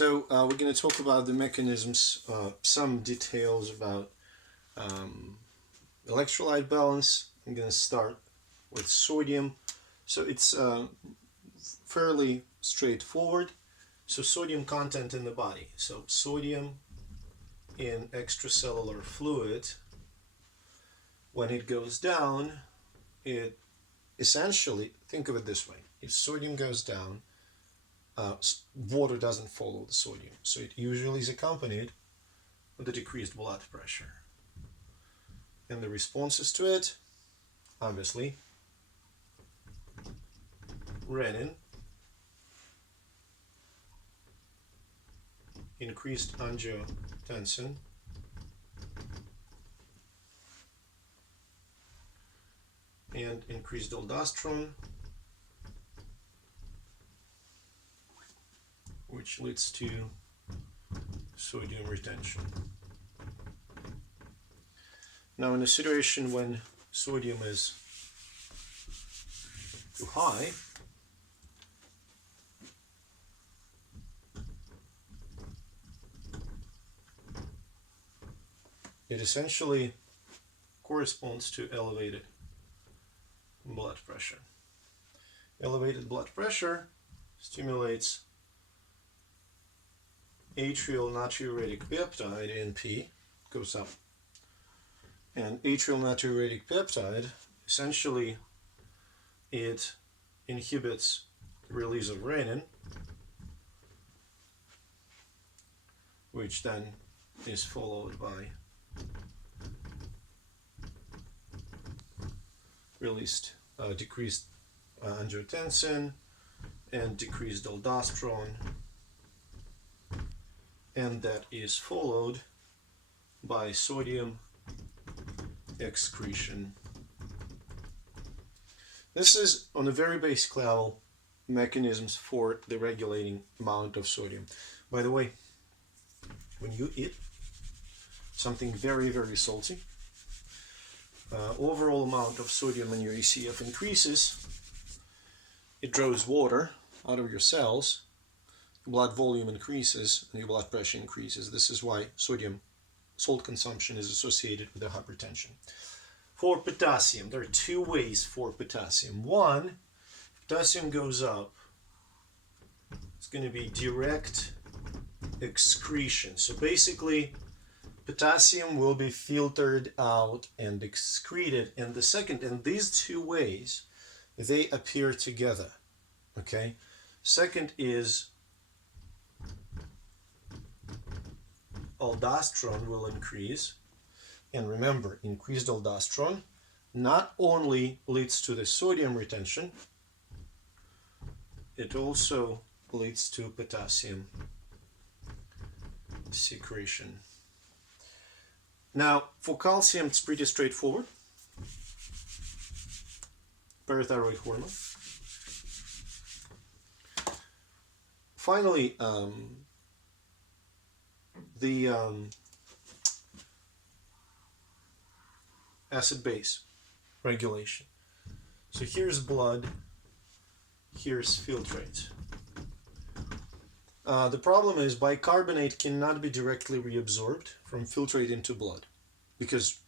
So we're going to talk about the mechanisms, some details about electrolyte balance. I'm going to start with sodium. So it's fairly straightforward. So sodium content in the body. So sodium in extracellular fluid, when it goes down, it essentially, think of it this way. If sodium goes down, water doesn't follow the sodium. So it usually is accompanied with a decreased blood pressure. And the responses to it, obviously, renin, increased angiotensin, and increased aldosterone, which leads to sodium retention. Now, in a situation when sodium is too high, it essentially corresponds to elevated blood pressure. Elevated blood pressure stimulates atrial natriuretic peptide, ANP, goes up. And atrial natriuretic peptide, essentially, it inhibits the release of renin, which then is followed by decreased angiotensin and decreased aldosterone, and that is followed by sodium excretion. This is, on a very basic level, mechanisms for the regulating amount of sodium. By the way, when you eat something very, very salty, overall amount of sodium in your ECF increases. It draws water out of your cells, blood volume increases, and your blood pressure increases. This is why salt consumption is associated with the hypertension. For potassium, there are two ways for potassium. One, potassium goes up, it's going to be direct excretion. So basically, potassium will be filtered out and excreted. And the second, and these two ways, they appear together. Okay? Second is aldosterone will increase. And remember, increased aldosterone not only leads to the sodium retention, it also leads to potassium secretion. Now, for calcium, it's pretty straightforward. Parathyroid hormone. Finally, the acid-base regulation. So here's blood, here's filtrate. The problem is bicarbonate cannot be directly reabsorbed from filtrate into blood because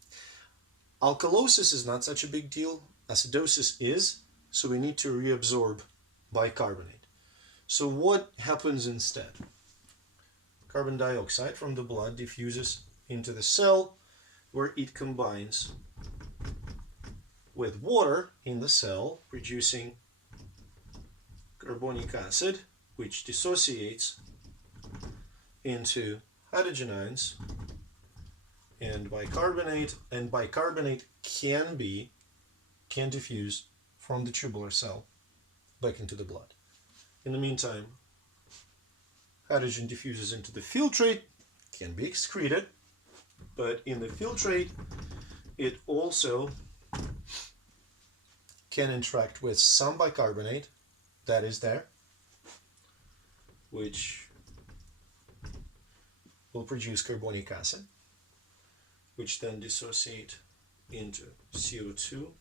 alkalosis is not such a big deal. Acidosis is, so we need to reabsorb bicarbonate. So what happens instead? Carbon dioxide from the blood diffuses into the cell where it combines with water in the cell, producing carbonic acid, which dissociates into hydrogen ions and bicarbonate can diffuse from the tubular cell back into the blood. In the meantime, hydrogen diffuses into the filtrate, can be excreted, but in the filtrate it also can interact with some bicarbonate that is there, which will produce carbonic acid, which then dissociate into CO2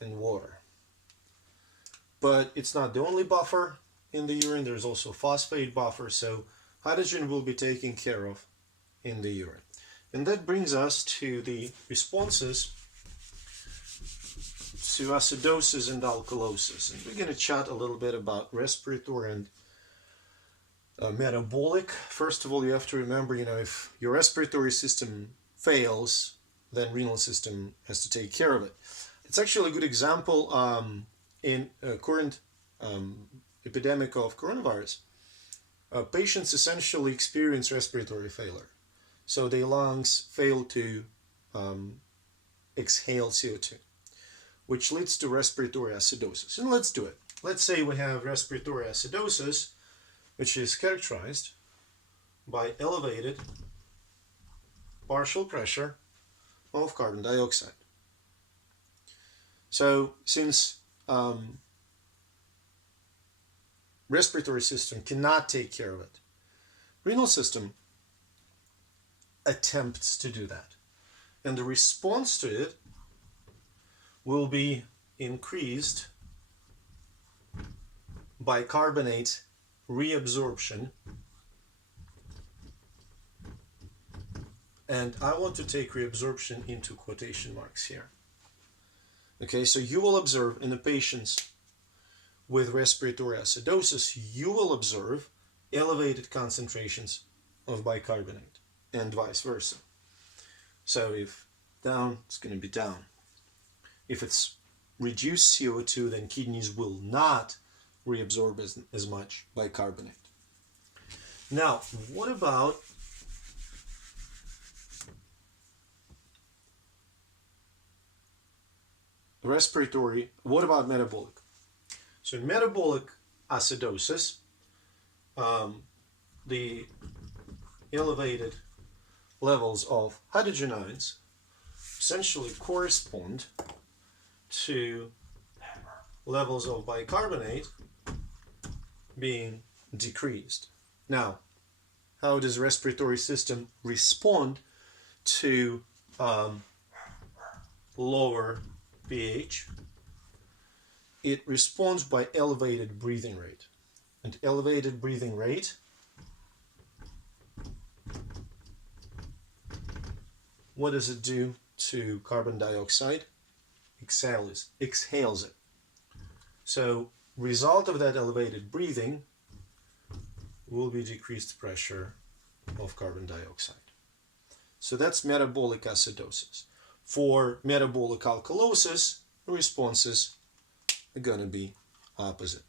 and water. But it's not the only buffer in the urine. There's also phosphate buffer, so hydrogen will be taken care of in the urine. And that brings us to the responses to acidosis and alkalosis. And we're going to chat a little bit about respiratory and metabolic. First of all, you have to remember, if your respiratory system fails, then renal system has to take care of it. It's actually a good example in a current epidemic of coronavirus. Patients essentially experience respiratory failure. So their lungs fail to exhale CO2, which leads to respiratory acidosis. And let's do it. Let's say we have respiratory acidosis, which is characterized by elevated partial pressure of carbon dioxide. So since respiratory system cannot take care of it, renal system attempts to do that. And the response to it will be increased bicarbonate reabsorption. And I want to take reabsorption into quotation marks here. Okay, so you will observe in the patients with respiratory acidosis, you will observe elevated concentrations of bicarbonate and vice versa. So if down, it's going to be down. If it's reduced CO2, then kidneys will not reabsorb as much bicarbonate. Now, what about what about metabolic? So in metabolic acidosis, the elevated levels of hydrogen ions essentially correspond to levels of bicarbonate being decreased. Now, how does the respiratory system respond to lower pH? It responds by elevated breathing rate. And elevated breathing rate what does it do to carbon dioxide? Exhales it. So result of that elevated breathing will be decreased pressure of carbon dioxide. So that's metabolic acidosis. For metabolic alkalosis, the responses are going to be opposite.